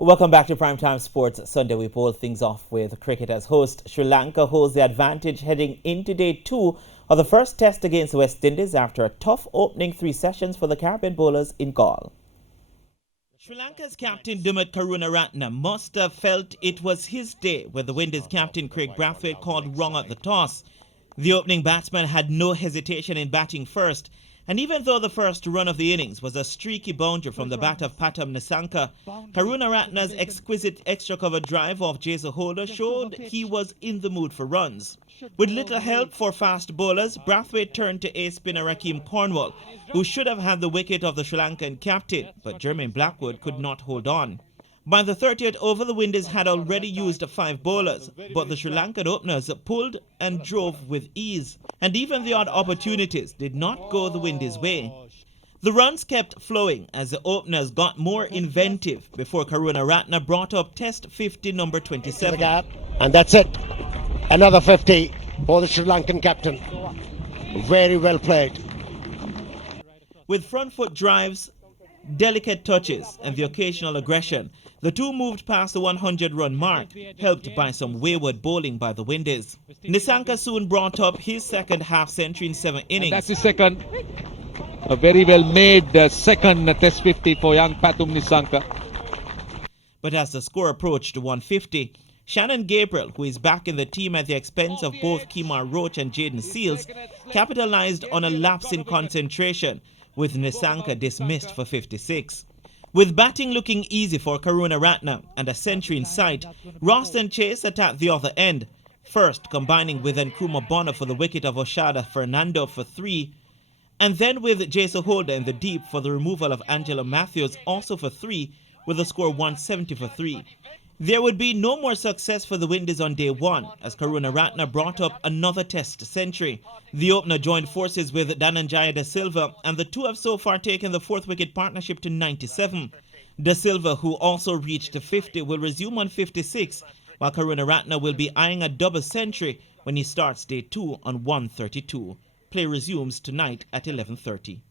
Welcome back to Primetime Sports Sunday. We pull things off with cricket as host. Sri Lanka holds the advantage heading into day 2 of the first test against West Indies after a tough opening 3 sessions for the Caribbean bowlers in Galle. Sri Lanka's captain Dumit Karunaratne must have felt it was his day when the Windies captain Craig Brathwaite called wrong at the toss. The opening batsman had no hesitation in batting first, and even though the first run of the innings was a streaky boundary from the bat of Pathum Nissanka, Karunaratne's exquisite extra-cover drive off Jason Holder showed he was in the mood for runs. With little help for fast bowlers, Brathwaite turned to ace spinner Rakeem Cornwall, who should have had the wicket of the Sri Lankan captain, but Jermaine Blackwood could not hold on. By the 30th over, the Windies had already used 5 bowlers, but the Sri Lankan openers pulled and drove with ease, and even the odd opportunities did not go the Windies' way. The runs kept flowing as the openers got more inventive before Karunaratne brought up Test 50 number 27. And that's it. Another 50 for the Sri Lankan captain. Very well played. With front foot drives, delicate touches and the occasional aggression, the two moved past the 100-run mark, helped by some wayward bowling by the Windies. Nissanka soon brought up his second half-century in 7 innings. And that's his second. A very well made second Test 50 for young Pathum Nissanka. But as the score approached 150, Shannon Gabriel, who is back in the team at the expense of both Kemar Roach and Jaden Seals, capitalized on a lapse in concentration, with Nissanka dismissed for 56. With batting looking easy for Karunaratne and a century in sight, Roston Chase attacked the other end, first combining with Nkrumah Bonner for the wicket of Oshada Fernando for 3, and then with Jason Holder in the deep for the removal of Angelo Matthews also for 3, with a score 170 for 3. There would be no more success for the Windies on day 1 as Karunaratne brought up another Test century. The opener joined forces with Dhananjaya De Silva, and the two have so far taken the 4th wicket partnership to 97. De Silva, who also reached 50, will resume on 56, while Karunaratne will be eyeing a double century when he starts day 2 on 132. Play resumes tonight at 11:30.